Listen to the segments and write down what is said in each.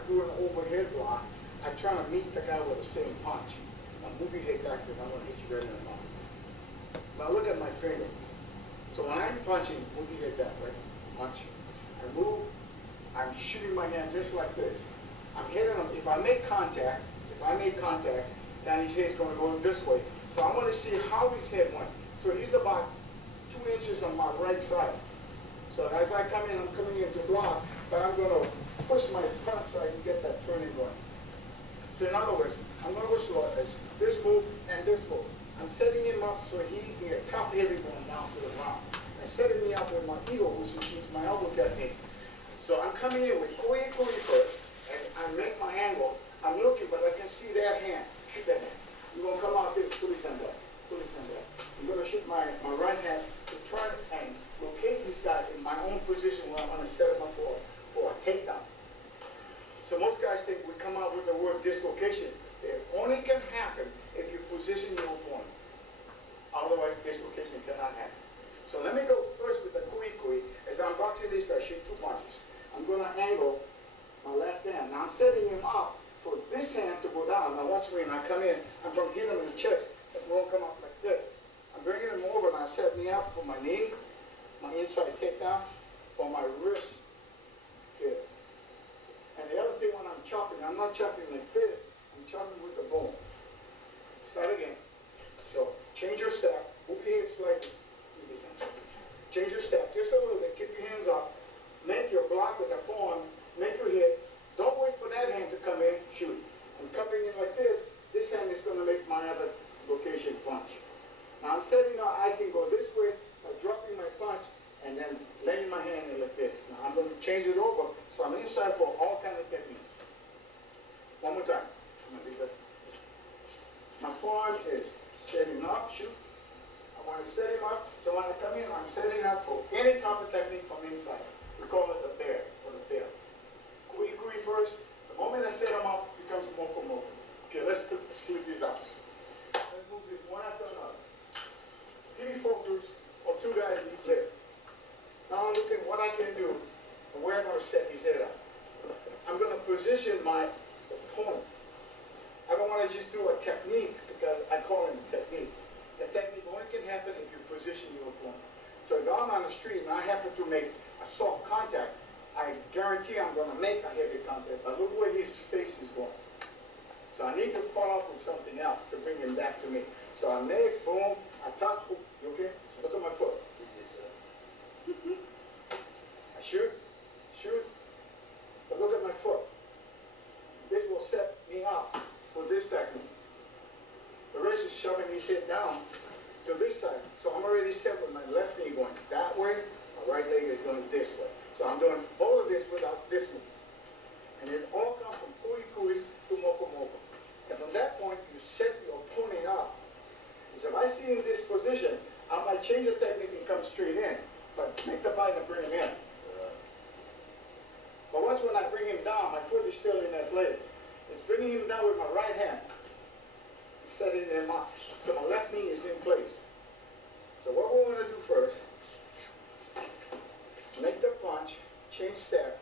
to do an overhead block, I'm trying to meet the guy with the same punch. Now move your head back because I'm going to hit you right in the mouth. Now look at my finger. So when I'm punching, move your head back, right? Punch. I move, I'm shooting my hand just like this. I'm hitting him. If I make contact, then his head's going to go this way. So I want to see how his head went. So he's about 2 inches on my right side. So as I come in, I'm coming in to block, but I'm going to push my punch so I can get that turning going. So in other words, I'm going to go slow as this move and this move. I'm setting him up so he can get top heavy going down to the ground. And setting me up with my ego, which is my elbow technique. So I'm coming in with kui first, and I make my angle. I'm looking, but I can see that hand. Shoot that hand. I'm going to come out there, fully stand back. I'm going to shoot my right hand to try and locate this guy in my own position where I'm going to set him up for a takedown. So most guys think we come out with the word dislocation. It only can happen if you position your opponent. Otherwise, dislocation cannot happen. So let me go first with the kui. As I'm boxing this guy, shoot 2 punches. I'm going to angle my left hand. Now I'm setting him up for this hand to go down. Now watch me, when I come in, I'm going to hit him in the chest. It won't come up like this. I'm bringing him over, and I'm setting me up for my knee, my inside takedown, or my wrist hit. And the other thing when I'm chopping, I'm not chopping like this, I'm chopping with the bone. Start again. So change your step, move your head slightly. Change your step just a little bit, keep your hands up, make your block with the forearm, make your hit. Don't wait for that hand to come in, shoot. I'm coming in like this hand is going to make my other location punch. Now I'm setting up, I can go this way by dropping my punch and then laying my hand in like this. Now I'm going to change it over, so I'm inside for all kind of techniques. One more time. My forearm is setting up, shoot. I want to set him up, so when I come in, I'm setting up for any type of technique from inside. We call it the bear or the tail. Kui first. The moment I set him up, it becomes moko. Okay, let's split this up. Let's move this one after another. Give me 4 groups or 2 guys each left. Now I'm looking what I can do and where I'm going to set his head up. I'm going to position my opponent. I don't want to just do a technique because I call it a technique. The technique only can happen if you position your opponent. So if I'm on the street and I happen to make a soft contact, I guarantee I'm going to make a heavy contact. But look where his face is going. So I need to follow up with something else to bring him back to me. So I make, boom, I touch, oh, you okay? Look at my foot. I shoot, but look at my foot. This will set me up for this technique. The rest is shoving his head down to this side. So I'm already set with my left knee going that way, my right leg is going this way. So I'm doing all of this without this move. And it all comes from kui to moko. And from that point, you set your opponent up. Because if I see in this position, I might change the technique and come straight in, but make the bite and bring him in. But once when I bring him down, my foot is still in that place. It's bringing him down with my right hand. Setting him up. So my left knee is in place. So what we want to do first, make the punch, change step.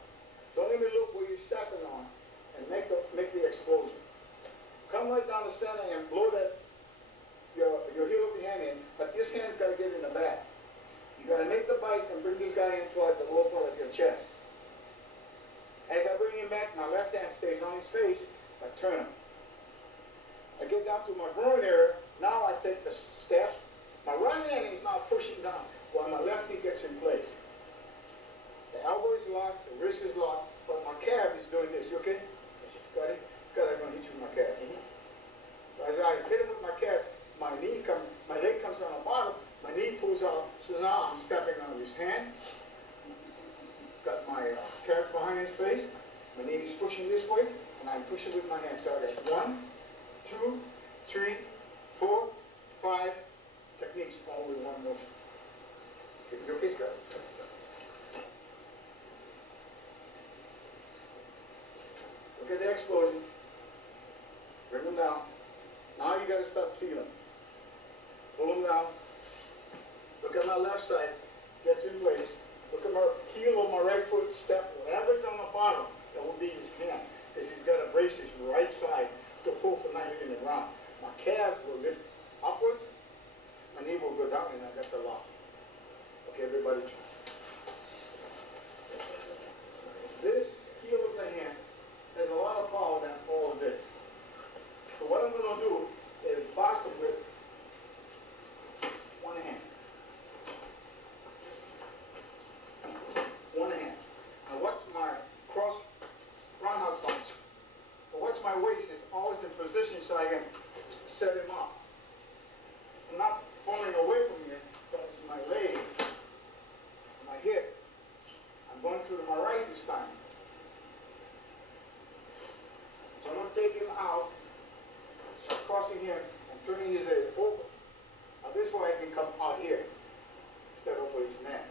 Don't even look where you're stepping on, and make the explosion. Come right down the center and blow that your heel of your hand in, but this hand's got to get in the back. You got to make the bite and bring this guy into like the lower part of your chest. As I bring him back, my left hand stays on his face. I turn him. I get down to my groin area. Now I take the step. My right hand is now pushing down while my left knee gets in place. The elbow is locked, the wrist is locked, but my calf is doing this. You okay? Scotty? Scotty, I'm going to hit you with my calf. So as I hit him with my calf, my leg comes on the bottom, my knee pulls out, so now I'm stepping on his hand. Got my calf behind his face, my knee is pushing this way, and I'm pushing with my hand. So I got 1, 2, 3, 4, 5 techniques all with one motion. Okay, you okay, Scott? Look at the explosion. Bring them down. Now you got to start feeling. Pull them down. Look at my left side. Gets in place. Look at my heel of my right foot step. Whatever's on the bottom, that will be his hand. my waist is always in position so I can set him up. I'm not falling away from him, but it's my legs, my hip. I'm going to my right this time. So I'm going to take him out, start crossing him, and turning his head over. Now this way I can come out here, instead of over his neck.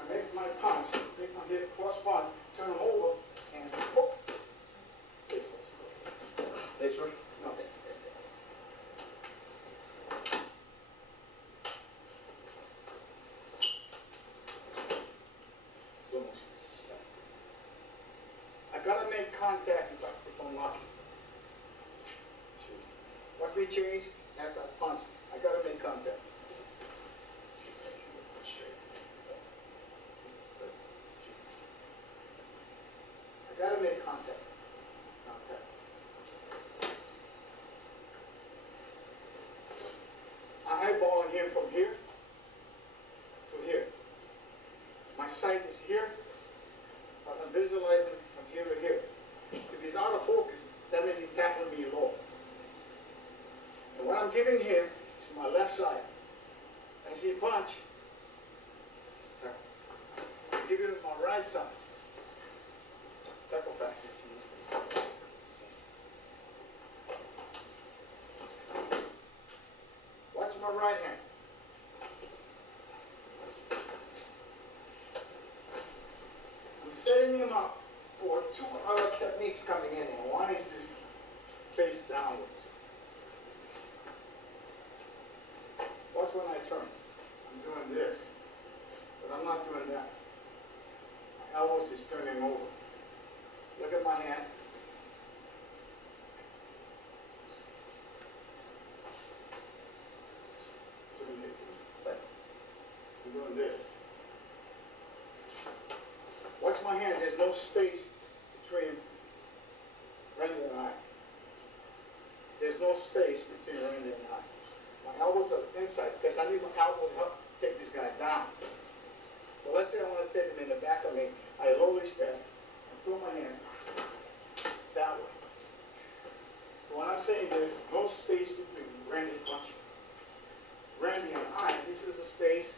I make my punch, make my hip cross punch, turn him over, and oh! This way. This way? No, this way. I gotta make contact if I'm lucky. What we change, as I punch, I gotta make contact. I gotta make contact. I'm eyeballing him from here to here. My sight is here, but I'm visualizing from here to here. If he's out of focus, that means he's tackling me low. And what I'm giving him is my left side. As he punch, I'm giving him my right side. Tackle fast. Watch my right hand. I'm setting him up for two other techniques coming in. And one is this face downwards. Watch when I turn. I'm doing this, but I'm not doing that. My elbows is turning over. Look at my hand. I'm doing this. Watch my hand. There's no space between Randy and I. There's no space between Randy and I. My elbows are inside because I need my elbow to help take this guy down. So let's say I want to take him in the back of me. I lowly step and throw my hand that way. So what I'm saying is no space between Randy punch. Randy and I, this is the space,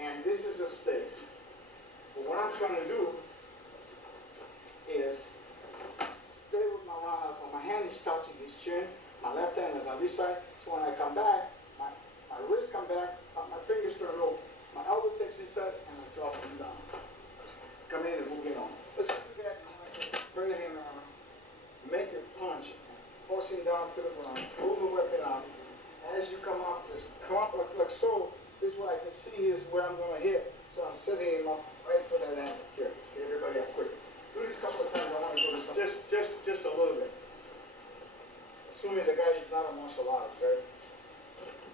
and this is the space. But what I'm trying to do is stay with my roundhouse. When my hand is touching his chin, my left hand is on this side. So when I come back, my wrist come back, my fingers turn over. My elbow takes this side, and I drop him down. Come in and move it on. Let's do that. Bring the hand around. Make your punch. Force him down to the ground. Pull the weapon out. As you come up, just come up like so. This way I can see is where I'm going to hit. So I'm setting him up right for that angle. Here, get everybody up quick. Do this a couple of times. I want to go to just a little bit. Assuming the guy is not a martial artist, right?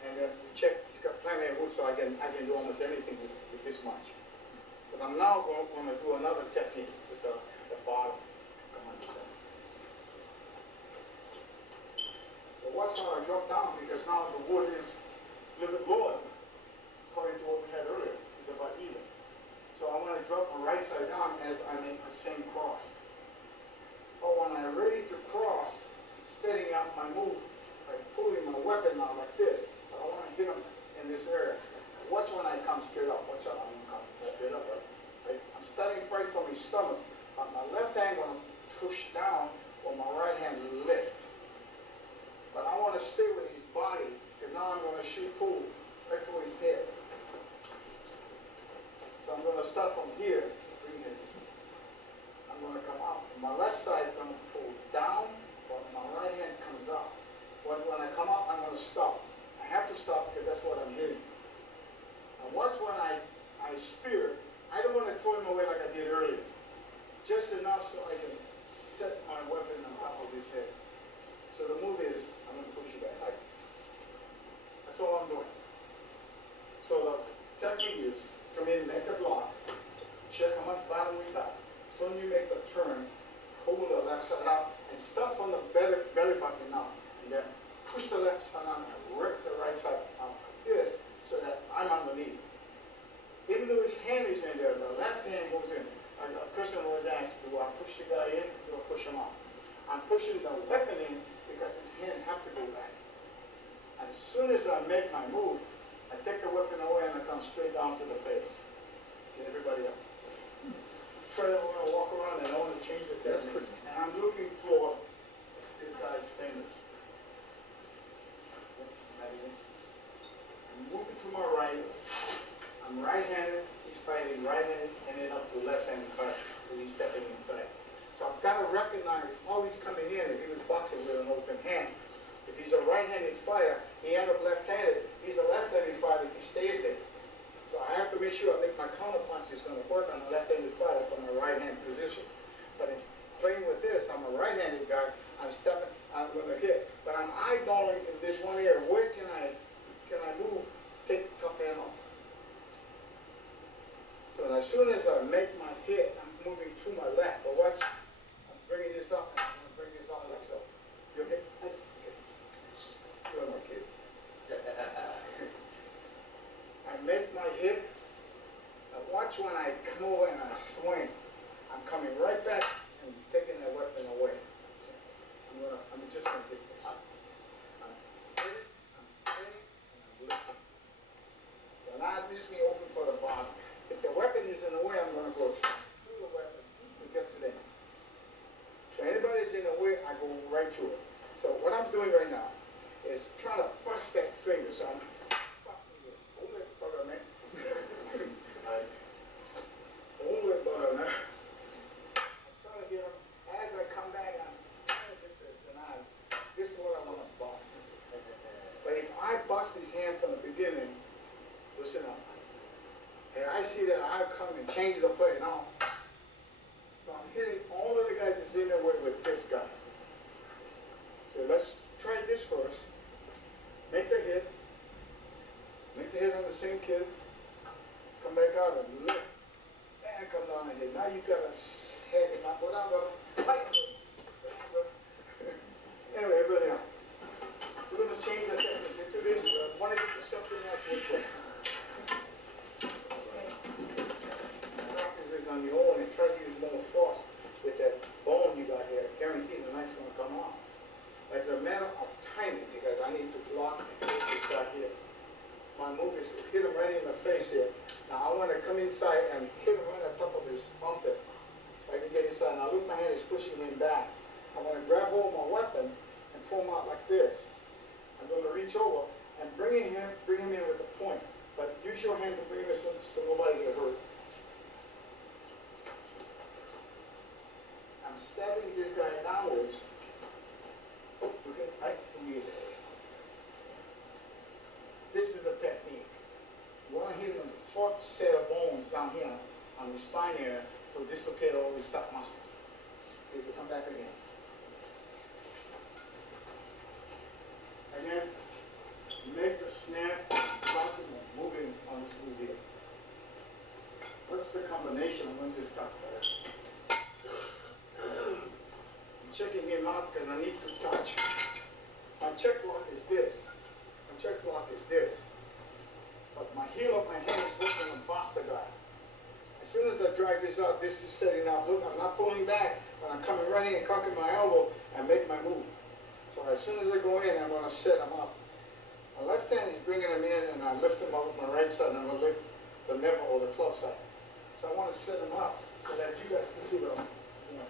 And then we check. He's got plenty of wood, so I can do almost anything with this much. But I'm now going to do another technique with the bottom. Come on, this side. But watch how I drop down, because now the wood is a little bit lower, according to what we had earlier. It's about even. So I want to drop my right side down as I make the same cross. But when I'm ready to cross, setting up my move, by pulling my weapon out like this, but I want to hit him in this area. Watch when I come straight up. Watch out, I'm going to come straight up. Right? I'm starting right from his stomach. On my left hand, I'm going to push down, while my right hand lift. But I want to stay with his body, because now I'm going to shoot pull right for his head. So I'm going to start from here, bring him. I'm going to come up. My left side is going to pull down, but my right hand comes up. When I come up, I'm going to stop. I have to stop because that's what I'm hitting. And watch when I spear, I don't want to throw him away like I did earlier. Just enough so I can set my weapon on top of his head. So the move is, I'm going to push you back. That's all I'm doing. So the technique is, come in, make a block, check how much bottom we got. So when you make the turn, hold the left side out, and stop on the belly button now. And then push the left side on and rip the right side out like this, so that I'm underneath. Even though his hand is in there, the left hand goes in. A person always asks, do I push the guy in, or do I push him out? I'm pushing the weapon in because his hand have to go back. As soon as I make my move, I take the weapon away and I come straight down to the face. Get everybody up. Further, I want to walk around and I want to change the technique. And I'm looking for this guy's fingers. I'm moving to my right. I'm right-handed. He's fighting right-handed and then up to left-handed fight when he's stepping inside. So I've got to recognize how he's coming in if he was boxing with an open hand. If he's a right-handed fighter, he ends up left-handed. He's a left-handed fighter if he stays there. So I have to make sure I make my counter punch is going to work on a left-handed fighter from a right-hand position. But in playing with this, I'm a right-handed guy. I'm stepping, I'm going to hit. But I'm eyeballing in this one area. Where can I move, take the top hand off? So as soon as I make my hit, I'm moving to my left. But watch, I'm bringing this up, and I'm going to bring this on like so. You okay? Okay. You're my kid. I make my hit. Now watch when I come over and I swing. I'm coming right back and taking that weapon away. I'm just going to get this. I'm hitting, and I'm lifting. So now it leaves me open for the bottom. If the weapon is in the way, I'm going to go through the weapon to get to them. So anybody that's in the way, I go right through it. So what I'm doing right now is trying to bust that finger. So I'm busting this. Hold it, brother, man. Hold it, brother, man. I'm trying to get him. As I come back, I'm trying to get this. And this is what I want to bust. But if I bust his hand from the beginning, listen up. And I see that I come and change the play now. So I'm hitting all of the guys that's in there with this guy. So let's try this first. Make the hit. Make the hit on the same kid. Come back out and lift. And come down and hit. Now you got to head him up. Go down, brother. Anyway, everybody else. We're going to change the technique. Into this. I want to get to something else real quick. Practice this on your own and try to use more force with that bone you got here. Guaranteed the knife's going to come off. It's a matter of timing because I need to block and hit this guy here. My move is to hit him right in the face here. Now I want to come inside and hit him right on top of his armpit so I can get inside. Now look, my hand is pushing him back. I want to grab hold of my weapon and pull him out like this. I'm going to reach over and bring him in with a point. But use your hand to bring him so nobody get hurt. I'm stabbing this guy downwards. Okay, right from here. This is the technique. You want to hit him in the fourth set of bones down here on the spine area to dislocate all these top muscles. Okay, we come back again. Again, make the snap, crossing and moving on this move here. What's the combination of when this stuff better? I'm checking him out because I need to touch. My check block is this. My check block is this. But my heel of my hand is looking to bust the guy. As soon as I drag this out, this is setting up. Look, I'm not pulling back, but I'm coming right in and cocking my elbow and make my move. So as soon as I go in, I'm going to set him up. My left hand is bringing him in, and I lift him up with my right side, and I'm going to lift the never or the club side. So I want to set him up so that you guys can see what I'm doing.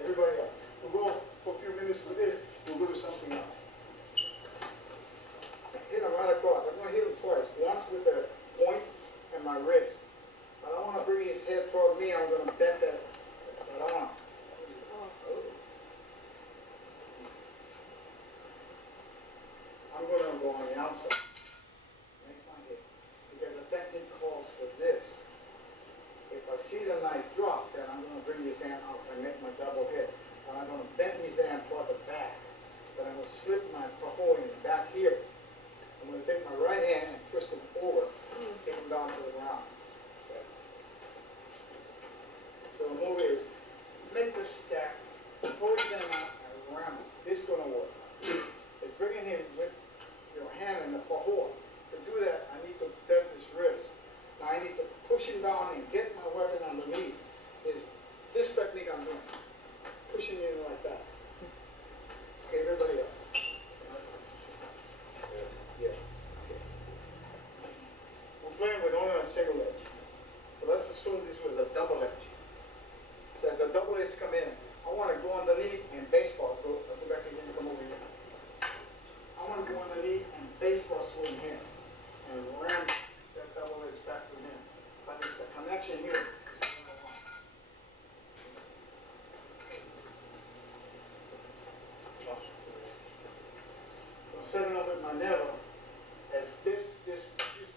Everybody else. We'll go for a few minutes with this. We'll go to something else. Hit him right across. I'm going to hit him twice. Once with the point and my wrist. But I want to bring his head toward me. I'm going to bend that. But I want. I'm going to go on the outside. Make my hit. Because the technique calls for this. If I see the knife drop, then I'm going to bring his hand out and make my double hit. And I'm going to bend his hand toward the back. Then I'm going to slip my hole in the back here. I'm going to take my right hand and twist him over, take him down to the ground. pushing down and get my weapon underneath is this technique I'm doing. Pushing it in like that. Okay, everybody else. Yeah. Okay. We're playing with only a single edge. So let's assume this was a double edge. So as the double edge come in, I want to go underneath and baseball. Go back again, come over here. I want to go underneath and baseball swing here. And ram that double edge back to him. But it's the connection here. So I'm setting up with my never as this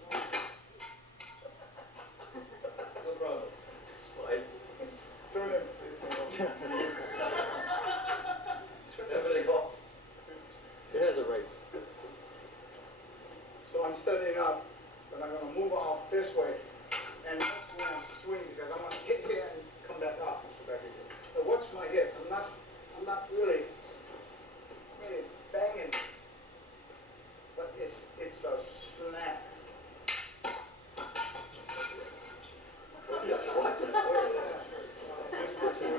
one. No problem. Slide. Turn it. Turn everything off. It has a race. So I'm setting up, but I'm going to move off this way, and that's where I'm swinging because I'm going to hit here and come back up. Back again. So watch my hip. I'm not really banging this, but it's a snap.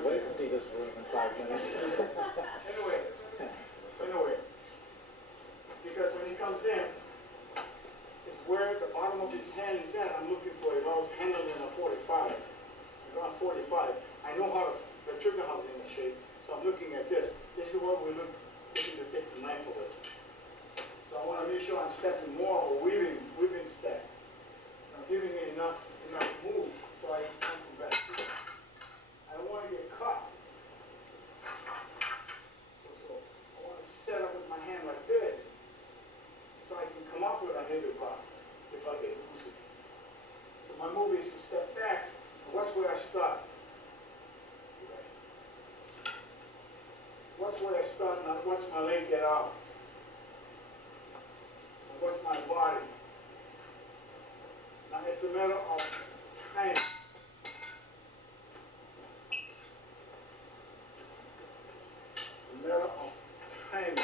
Wait to see this room in 5 minutes. Anyway, because when he comes in, it's where the bottom of his hand is at. I'm looking for it. If I was handling a 45, around 45, I know how the trigger house is in the shape, so I'm looking at this. This is what we're looking to take the knife away. So I want to make sure I'm stepping more or weaving step. I'm giving it enough move so I can come from back. I don't want to get caught. So I want to set up with my hand like this so I can come up with a heavy block if I get loose. So my move is to step back and watch where I start. Watch where I start and watch my leg get out. And watch my body. Now it's a matter of time. It's a matter of time.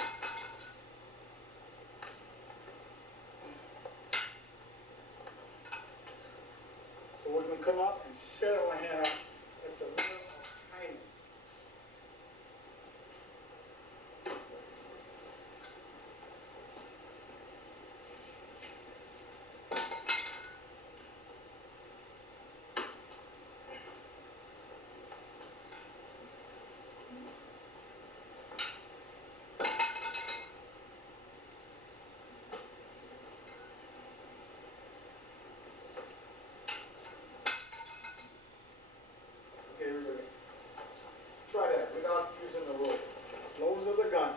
So we can come up and settle my hand up. It's a matter of timing. Okay, everybody. Try that without using the rope. Nose of the gun.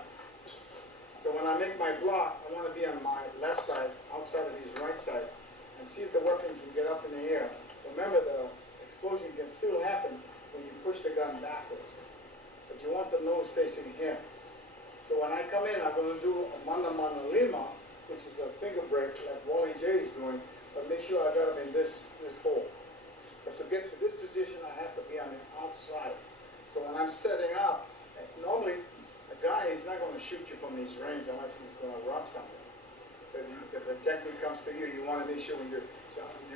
So when I make my block, I want to be on my left side, outside of his right side, and see if the weapon can get up in the air. Remember, the explosion can still happen when you push the gun backwards. But you want the nose facing him. So when I come in, I'm going to do a mano mano lima, which is a finger break like Wally J is doing, but make sure I got him in this hole. But to get to this position, I have to be on the outside. So when I'm setting up, normally a guy is not going to shoot you from his range unless he's going to rob something. So if the technique comes to you, you want to make sure when you're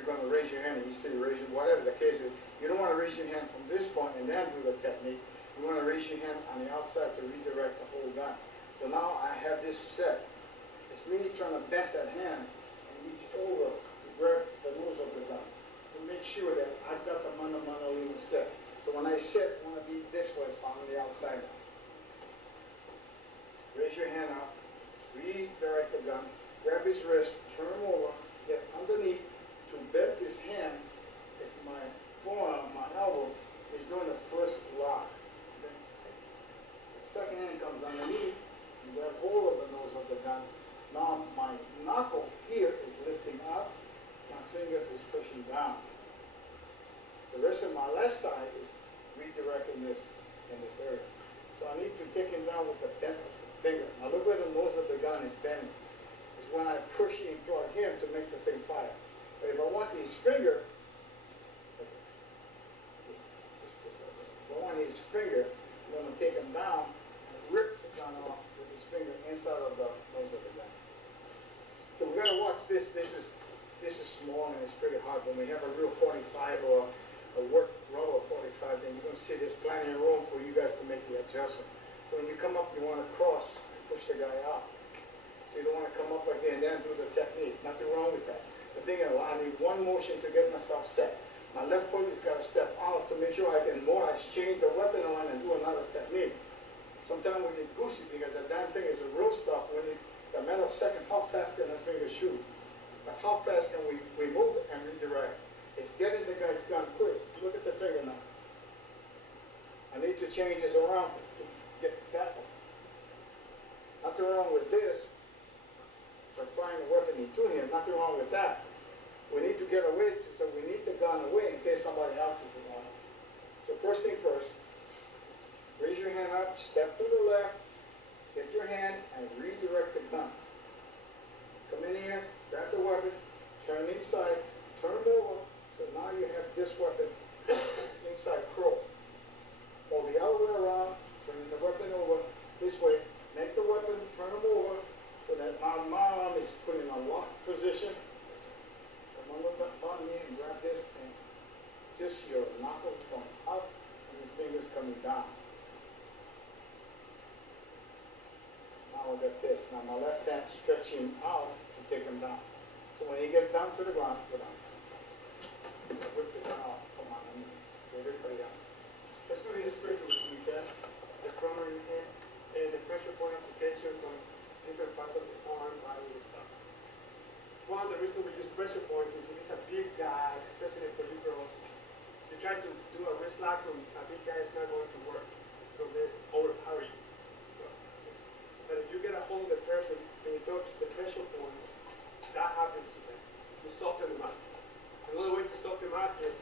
going to raise your hand and you see raise your, whatever the case is, you don't want to raise your hand from this point and then do the technique. You want to raise your hand on the outside to redirect the whole gun. So now I have this set. It's me trying to bend that hand and reach over to grab the nose of the gun to make sure that I've got the mano mano lima set. So when I sit, I want to be this way, so I'm on the outside now. Raise your hand up, redirect the gun, grab his wrist, turn him over, get underneath to bend his hand as my forearm, my elbow, is doing the first lock. Okay? The second hand comes underneath and grab hold of the nose of the gun. Now my knuckle here is lifting up, my fingers is pushing down. The rest of my left side is redirecting this in this area. So I need to take him down with the bent of the finger. Now look where the nose of the gun is bending. It's when I push in toward him to make the thing fire. But if I want his finger, I'm going to take him down and rip the gun off with his finger inside of the nose of the gun. So we got to watch this. This is small and it's pretty hard. When we have a real 45, My left foot has got to step out to make sure I can more exchange the weapon on and do another technique. Sometimes we get goosey because the damn thing is a real stuff. When you, the matter of second, how fast can the finger shoot? But how fast can we move and redirect? It's getting the guy's gun quick. Look at the finger now. I need to change this around to get that one. Nothing wrong with this. But firing the weapon into him, nothing wrong with that. We need to get away, so we need the gun away in case somebody else is on us. So first thing first, raise your hand up, step to the left, get your hand and redirect the gun. Come in here, grab the weapon, turn inside, turn it over, so now you have this weapon inside curl. Or the other way around, turn the weapon over this way, make the weapon, turn them over, so that my arm is put in a locked position. Come on, look on me and grab this and just your knuckles going up and your fingers coming down. Now I got this. Now my left hand stretching out to take him down. So when he gets down to the ground, go down. Whip the gun off. Come on, get everybody down. Let's do this quickly if we can. The front of your hand and the pressure point applications on different parts of the arm, body, and stuff. One of the reasons we use pressure points is if it's a big guy, especially for you girls, you try to do a wrist lock from a big guy, it's not going to work. So they overpower you. So, but if you get a hold of the person and you touch the pressure points, that happens to them. You soften them up. Another way to soften them up is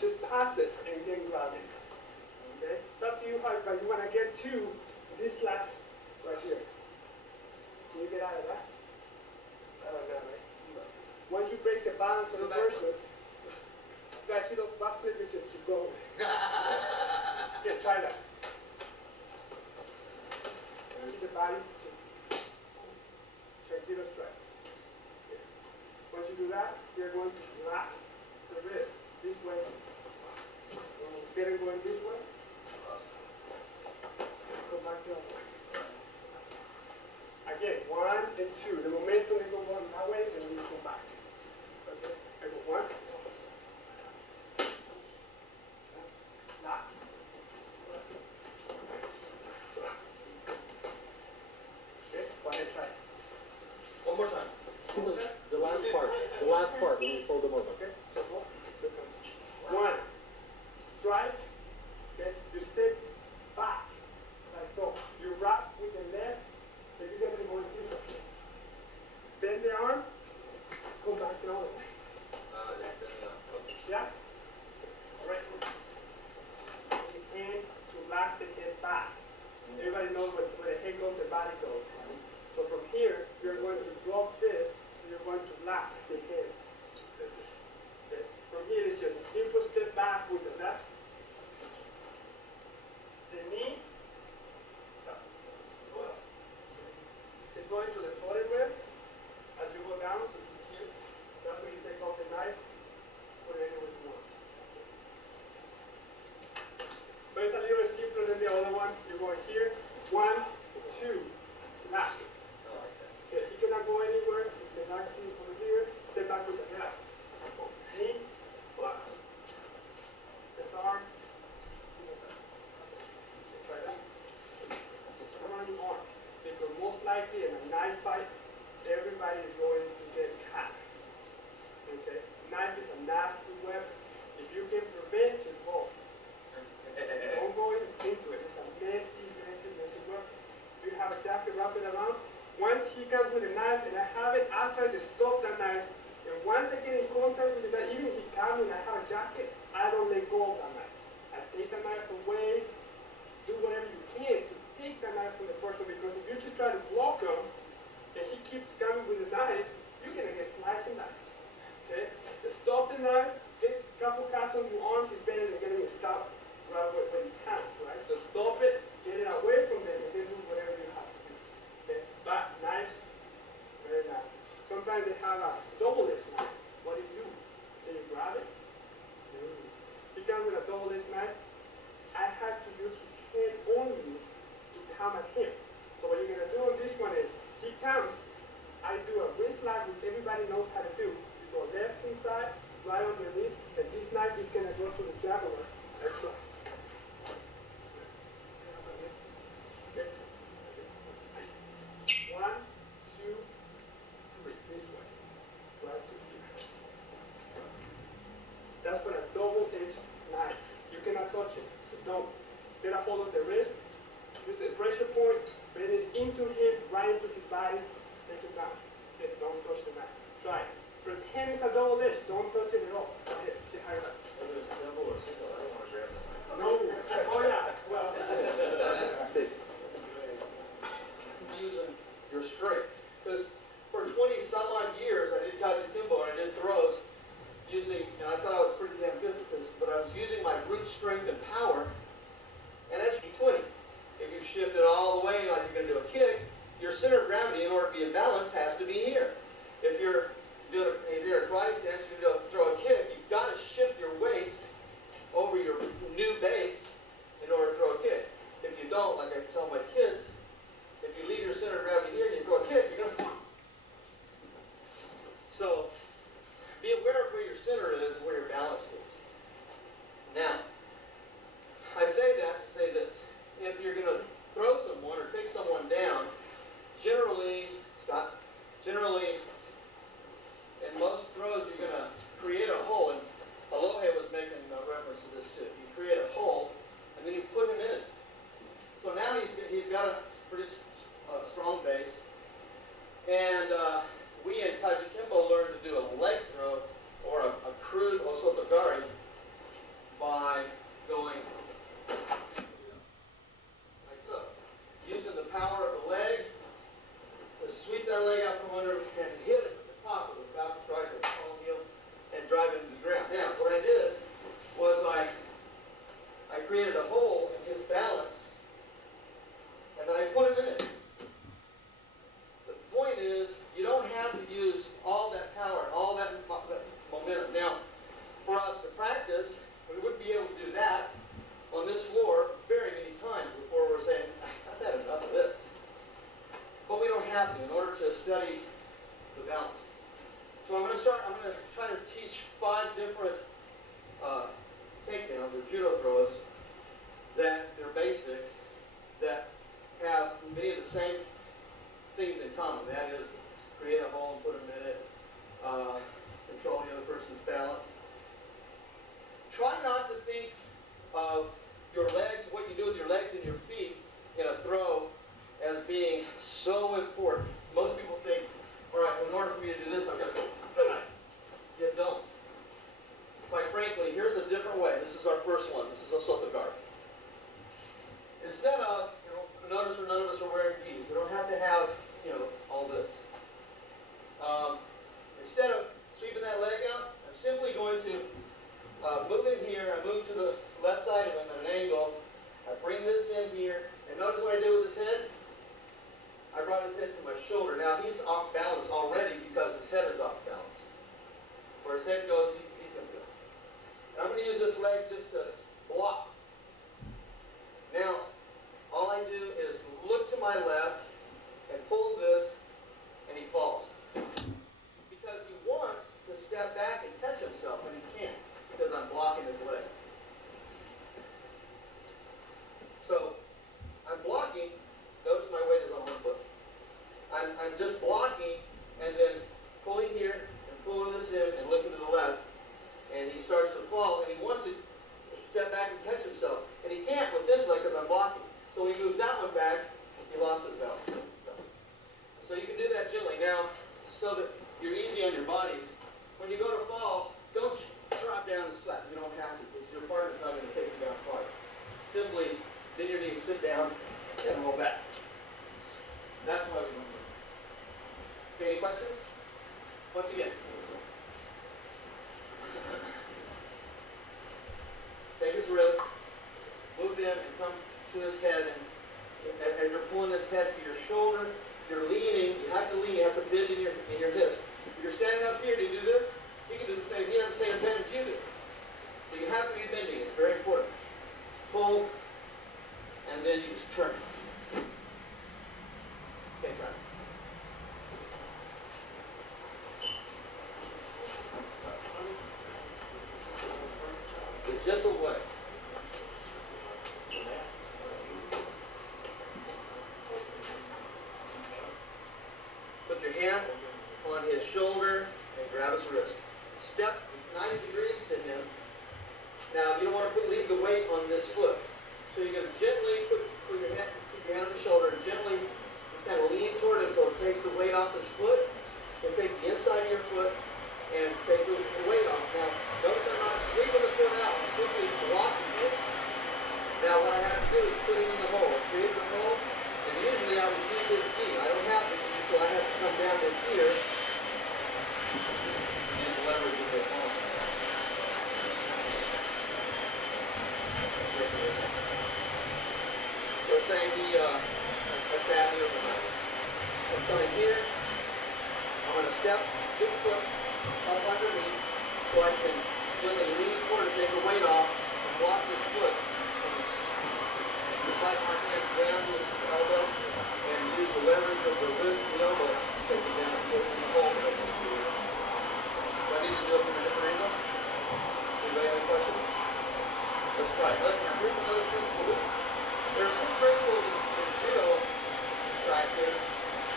just pass it and then grab it. Okay? It's up to you how, but you want to get to this last right here. Can you get out of that? I don't know, right? Once you break the balance of the person, guys, you know, backflip is just keep going. Okay, try that. Keep the body, just check it straight. Okay. Once you do that, you're going to slap the wrist this way. Get it going this way. Go back the other way. Again, 1 and 2. The momentum they go going that way, and then you go back. Okay? I go 1. Lock. Okay, go ahead, try it. One more time. See the last part when you fold them over. Okay, so go. So come. 1. Strike. Okay, you step back. Like so. You wrap with the left. If you get any more this way. Bend the arm, go back the other way. Yeah? Alright. The hand to lock the head back. Everybody knows where the head goes, the body goes. So from here, you're going to drop this, and you're going to lock the head. Okay. From here, it's just a simple step back with the left. The knee. It's going to the forehead rib. As you go down to here, that's when you take off the knife, put it anywhere you want. So it's a little simpler than the other one. You're going here, 1, 2, last. Okay, you cannot go anywhere. The knife is over here. Step back with the left. Knee, plus. This arm. Try that. Come on your arm. Because most likely in a knife fight, everybody is going to get cut. Okay? Knife is a nasty weapon. If you can prevent it, go. Don't go into it. It's a messy weapon. You have a jacket, wrap it around. Once he comes with a knife and I have it, I'll try to stop that knife. And once I get in contact with the knife, even if he comes and I have a jacket, I don't let go of that knife. I take the knife away, do whatever you can to take the knife from the person, because if you just try to block him and he keeps coming with the knife, you're going to get sliced and knife. Okay? To stop the knife, get a couple cuts on your arms is better than getting it stopped right when you can't, right? So stop it, get it away from them, and then do whatever you have to do. Okay? But knives, very nice. Sometimes they have a double-edged knife. What do you do? Can you grab it? No. He comes with a double-edged knife. I have to use his head only to come at him. So what you're going to do on this one is, he comes, I do a wrist lock, which everybody knows how to do. You go left inside, right underneath, and this knife is going to go to the jugular. That's right. Okay. 1, 2, 3, this way. Right to here. That's for a double-edged knife. You cannot touch it, so don't. Get a hold of the wrist, use the pressure point, bend it into him, right into his body, take it down. Okay, don't touch the knife. Try it. Pretend it's a double edge, don't touch it at all. Go ahead, see how you like. Double or single? I don't want to grab that. No. Oh yeah. Well. Using your strength. Because for 20 some odd years I did Kaihewalu and I did throws using, and I thought I was pretty damn good because, but I was using my brute strength and power. And that's 20. If you shift it all the way like you're going to do a kick, your center of gravity, in order to be in balance, has to be here. If you're doing if you're in a karate stance, you're going to throw a kick, you've got to shift your weight over your new base in order to throw a kick. If you don't, like I tell my kids, if you leave your center of gravity here and you throw a kick, you're going to... So, be aware of where your center is and where your balance is. Now, I say that to say this. If you're going to throw someone or take someone down, generally, in most throws, you're going to create a hole. And Olohe was making a reference to this too. You create a hole, and then you put him in it. So now he's got a pretty strong base. And we in Kaihewalu learned to do a leg throw or a crude osotogari. of your legs, what you do with your legs and your feet in a throw as being so important. Most people think, all right, in order for me to do this, I've got to go. You don't. Quite frankly, here's a different way. This is our first one. This is a soto guard. Instead of, notice none of us are wearing skis. We don't have to have, all this. Instead of sweeping that leg out, I'm simply going to move in here. I move to the left side of him at an angle. I bring this in here. And notice what I did with his head? I brought his head to my shoulder. Now he's off balance already because his head is off balance. Where his head goes, he's going to go. And I'm going to use this leg just to block. Now, all I do is look to my left and pull this, and he falls. Because he wants to step back and catch himself, and he can't because I'm blocking his leg. So, I'm blocking. Notice my weight is on one foot. I'm just blocking and then pulling here and pulling this in and looking to the left. And he starts to fall, and he wants to step back and catch himself. And he can't with this leg because I'm blocking. So when he moves that one back, he lost his balance. So you can do that gently. Now, so that you're easy on your bodies, when you go to fall, don't drop down and slap. You don't have to, because your partner's not going to take you down hard. Simply bend your knees, sit down, and roll back. That's why we don't do it. Okay, any questions? Once again. Take his wrist, move in and come to his head, and as you're pulling his head to your shoulder, you're leaning, you have to lean, you have to bend in your hips. If you're standing up here, do you do this? He can do the same, he has the same bend as you do. So you have to be bending, it's very important. Pull, and then you just turn. Okay, try it. The gentle way. Put your hand on his shoulder and grab his wrist. Step 90 degrees to him. Now, you don't want to leave the weight on this foot. So you're going to gently put your hand on the shoulder and gently just kind of lean toward him so it takes the weight off his foot. And take the inside of your foot and take the weight off. Now, notice I'm not sweeping the foot out. I'm simply blocking it. Now, what I have to do is put him in the hole. Create the hole. And usually I would use this key. I don't have this key, so I have to come down to here and leverage it home. Let's say a cat here. I'm coming here. I'm going to step 6 foot up underneath so I can gently lean forward and take the weight off and block this foot. Just like my hand down to the elbow and use the leverage of the wrist and the elbow to take it down and put it in the hole. Do I need to do it from a different angle? Anybody have any questions? Let's try it. Here's another principle. There are some principles in judo practice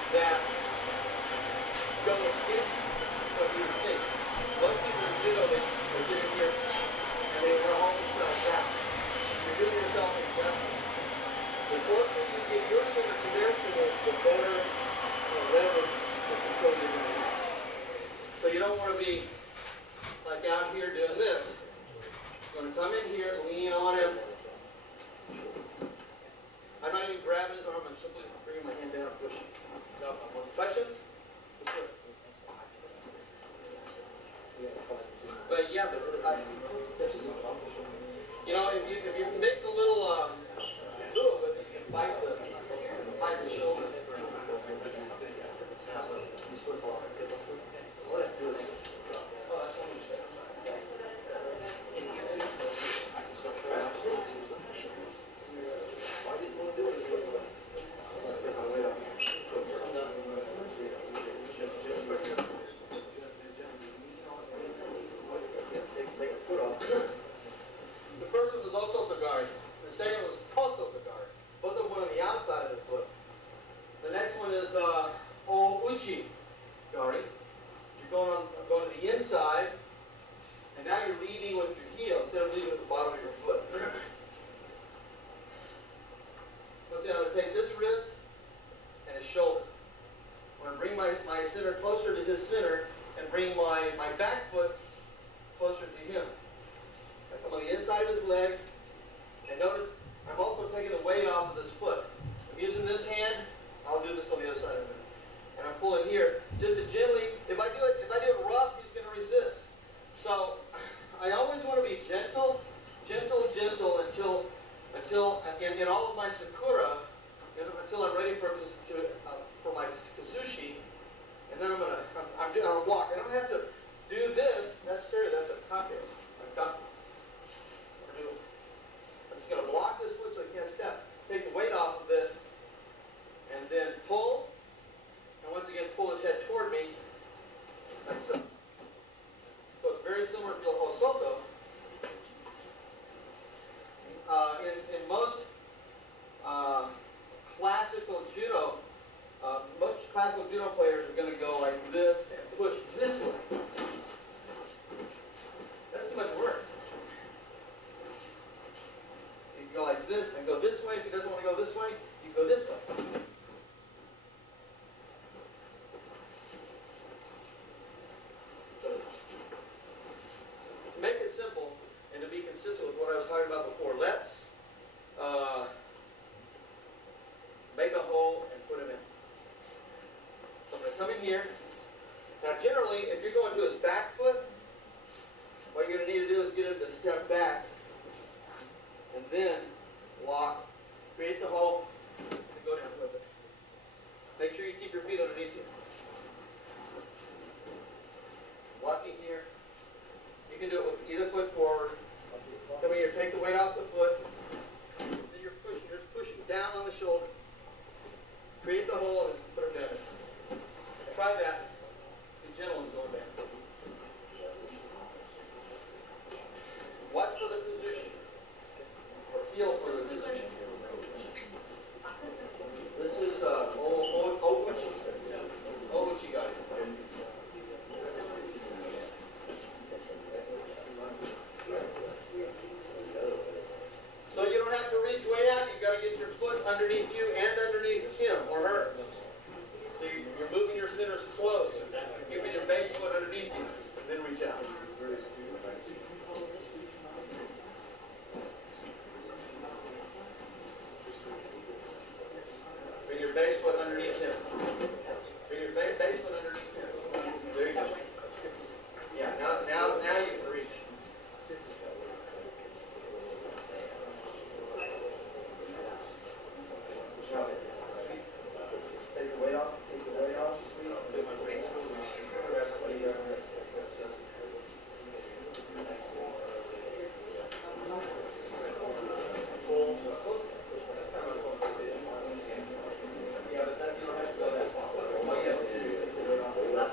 that go against what you think. Most people in judo, they get in here and they want to hold themselves out. You're doing yourself an investment. The closer you get your center to their center, the better leverage the control you're going to have. So you don't want to be like out here doing this. You're going to come in here, lean on him. I'm not even grabbing his arm, I'm simply bringing my hand down and pushing. Questions? But yeah, if you mix a little glue with it, you can bite the shoulder. The first one was also the guard. The second was also the guard. Both of them went on the outside of the foot. The next one is Olohe guarding. You're going to the inside, and now you're leading with your heel instead of leading with the bottom of your foot. leg. And notice I'm also taking the weight off of this foot. I'm using this hand. I'll do this on the other side of it. And I'm pulling here just to gently. If I do it rough, he's going to resist. So I always want to be gentle, gentle, gentle until in all of my sakura, until I'm ready for my kazushi. And then I'm gonna walk. I don't have to do this necessarily. That's a cocktail. I'm just gonna block this foot so I can't step. Take the weight off of it, and then pull. And once again, pull his head toward me. Like so. So it's very similar to Osoto. In most classical judo, most classical judo players are going to go like this and push this way. That's too much work. You can go like this and go this way. If he doesn't want to go this way, you go this way. So, to make it simple and to be consistent with what I was talking about before, let's make a hole and put him in. So I'm going to come in here. Now generally, if you're going to his back foot, what you're going to need to do is get him to step back and then walk, create the hole, and go down with it. Make sure you keep your feet underneath you. Walking here. You can do it with either foot forward. Come here, take the weight off the foot. Then you're just pushing down on the shoulder. Create the hole and put it down. Try that. Be gentle and going down. Watch for the position. Or feel for the position. This is Ouchi guy. So you don't have to reach way out. You've got to get your foot underneath you and underneath him or her. So you're moving your centers close. You're keeping your base foot underneath you. And then reach out. Bring your base foot underneath him. Bring your base foot underneath him. There you go. Yeah, now you can reach. Take the weight off. Take the weight off. Yeah, but that you don't have to go that far. All you have to do is take the weight off.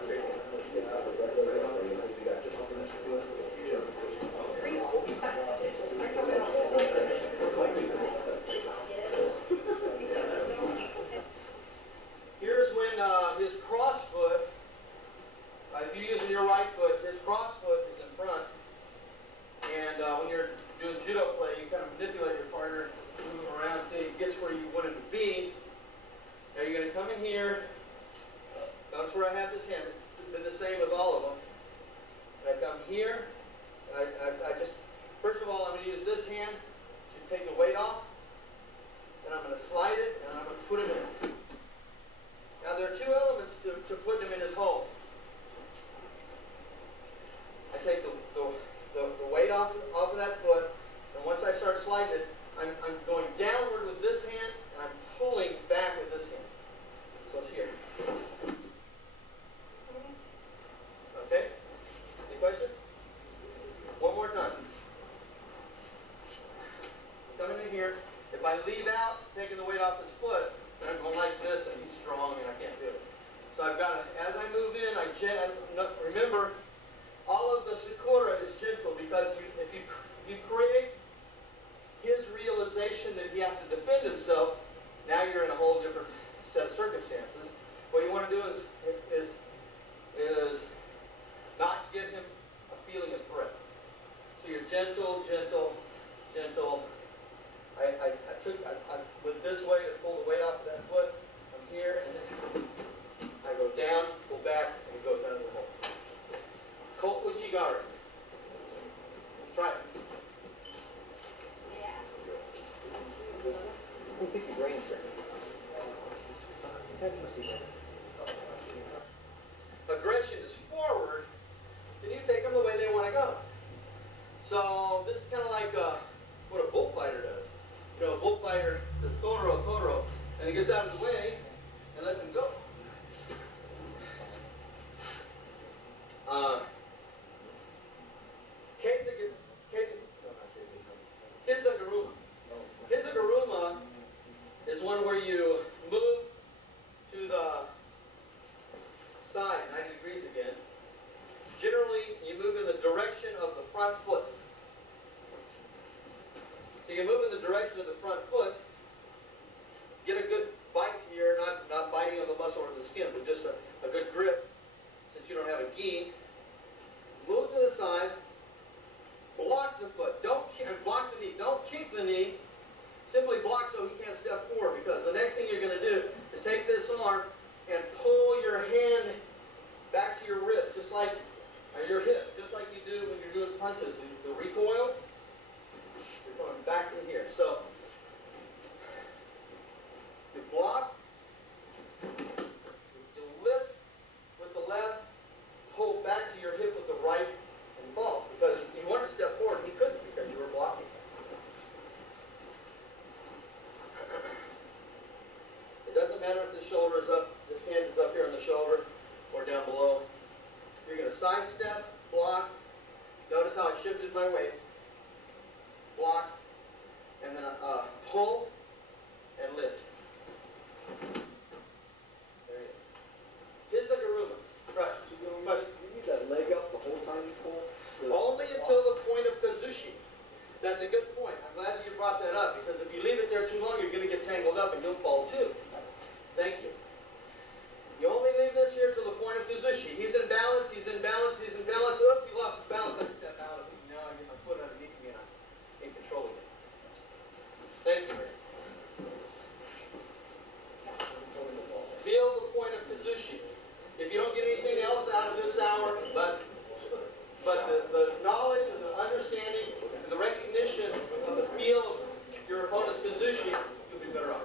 Here's when his cross foot, if you're using your right foot, his cross foot is in front. And when you're doing judo play, you kind of manipulate your partner, move him around until he gets where you want him to be. Now you're going to come in here. Notice where I have this hand. It's been the same with all of them. And I come here. And I just, first of all, I'm going to use this hand to take the weight off. Then I'm going to slide it, and I'm going to put him in. Now there are two elements to putting him in his hole. I take the weight off of that foot, and once I start sliding it, I'm going downward with this hand, and I'm pulling back with this hand. So it's here. Okay? Any questions? One more time. Coming in here. If I leave out, taking the weight off his foot, then I'm going like this, and he's strong, and I can't do it. So I've got to, as I move in, remember, all of the sakura is gentle because if you create his realization that he has to defend himself, now you're in a whole different set of circumstances. What you want to do is not give him a feeling of threat. So you're gentle, gentle, gentle. I went this way to pull the weight off of that foot. I'm here, and then I go down, pull back, and it goes down to the hole. Kokuchigari. Aggression is forward, and you take them the way they want to go. So this is kind of like what a bullfighter does. You know, a bullfighter does toro, and he gets out of his way and lets him go. Kizagaruma. Kizagaruma is one where you move to the side 90 degrees again. Generally, you move in the direction of the front foot. So you move in the direction of the front foot, get a good bite here, not biting on the muscle or the skin, but just a good grip, since you don't have a gi. Move to the side, block the foot, block the knee, don't kick the knee, simply block so he can't step forward, because the next thing you're going to do is take this arm and pull your hand back to your wrist, just like your hip, just like you do when you're doing punches. The recoil, you're going back in here. So, you block, you lift with the left, pull back to your hip with the right, and falls. Because if you wanted to step forward, he couldn't because you were blocking. It doesn't matter if the shoulder is up, this hand is up here on the shoulder or down below. You're going to sidestep, block. Notice how I shifted my weight. Block, and then pull and lift. There you go. Kizagaruma. Right. You need that leg up the whole time you pull? Only until the point of kazushi. That's a good point. I'm glad that you brought that up, because if you leave it there too long, you're going to get tangled up and you'll fall too. Thank you. You only leave this here to the point of kazushi. He's in balance, he's in balance, he's in balance. Oops, he lost his balance. I step out of it. Now I get my foot underneath me and I'm in control again. Thank you, Ray. Feel the point of kazushi. If you don't get anything else out of this hour, but the knowledge and the understanding and the recognition of the feel of your opponent's kazushi, you'll be better off.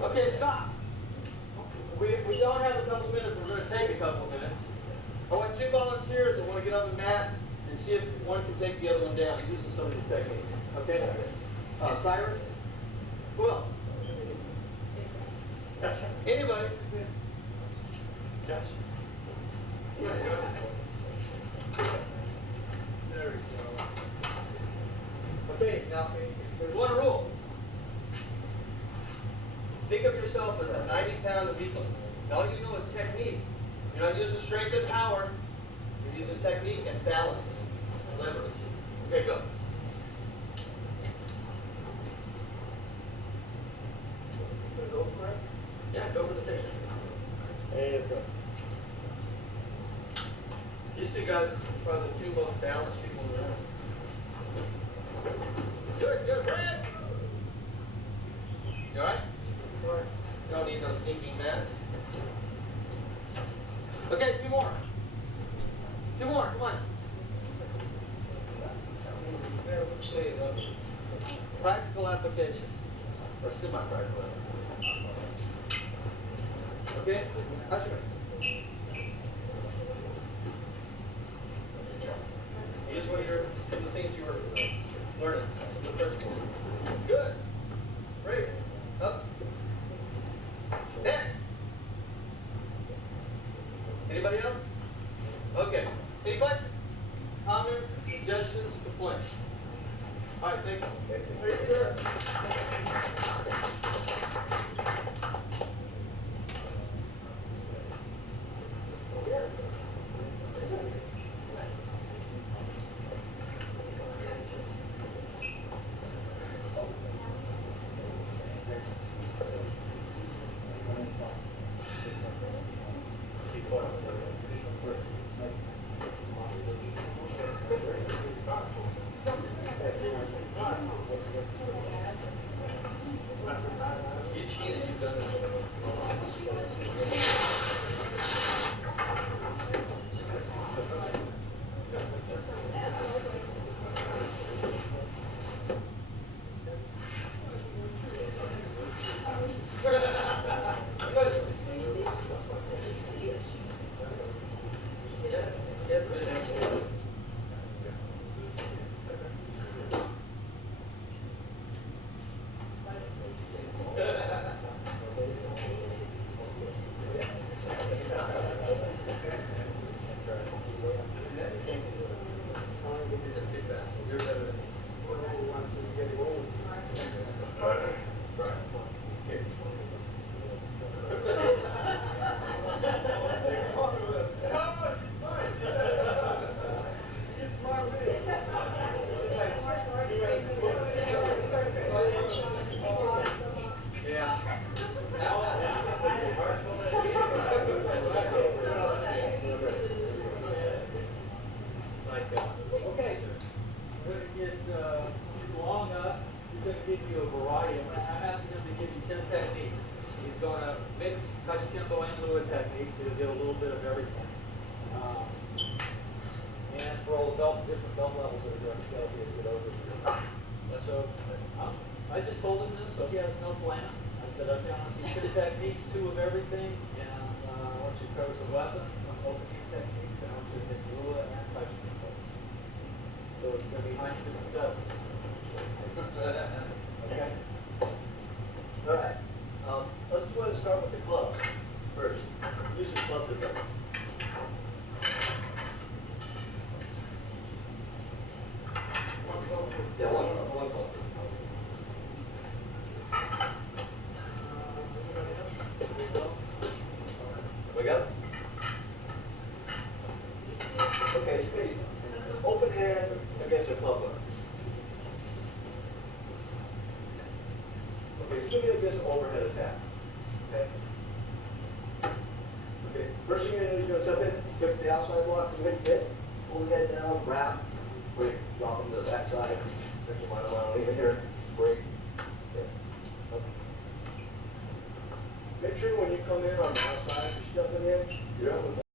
Okay, stop. We don't have a couple minutes. We're going to take a couple minutes. I want two volunteers that want to get on the mat and see if one can take the other one down using some of these techniques. Okay? Cyrus? Who else? Anybody? Josh? think of yourself as a 90-pound weakling. And all you know is technique. You're not using strength and power. You're using technique and balance and leverage. Okay, go. Go for it. Yeah, go for the picture. And go. These two guys are probably the two most balanced people in the room. Good, good, Brad. You alright? You don't need no stinking mess. Okay, two more. Two more, come on. Practical application. Or semi-practical application. Okay? How's your Here's what some of the things you were learning, some of the principles. Good. Great. Up. Next. Anybody else? Okay. Any questions? Comments, suggestions, complaints? All right, thank you. Thank you, sir. I just told him this, so he has no plan. I said, okay, I want to see 2 techniques, 2 of everything, and I want you to cover some weapons, some opening techniques, and I want you to hit Olohe and Kaihewalu. So it's going to be 957. Okay? All right. Let's go ahead and start with the clubs first. Use some club developments. Yeah, one club. We got it? Okay, speed. Open hand against a club hook. Okay, it's going to be against an overhead attack. Okay? Okay, first thing you're going to do is you're going to step in, grip the outside block, hit, pull the head down, grab, break, drop him to the backside, fix him right around, leave it here, break. Okay. Okay. Make sure when you come in on the outside, you're stepping in, you're up with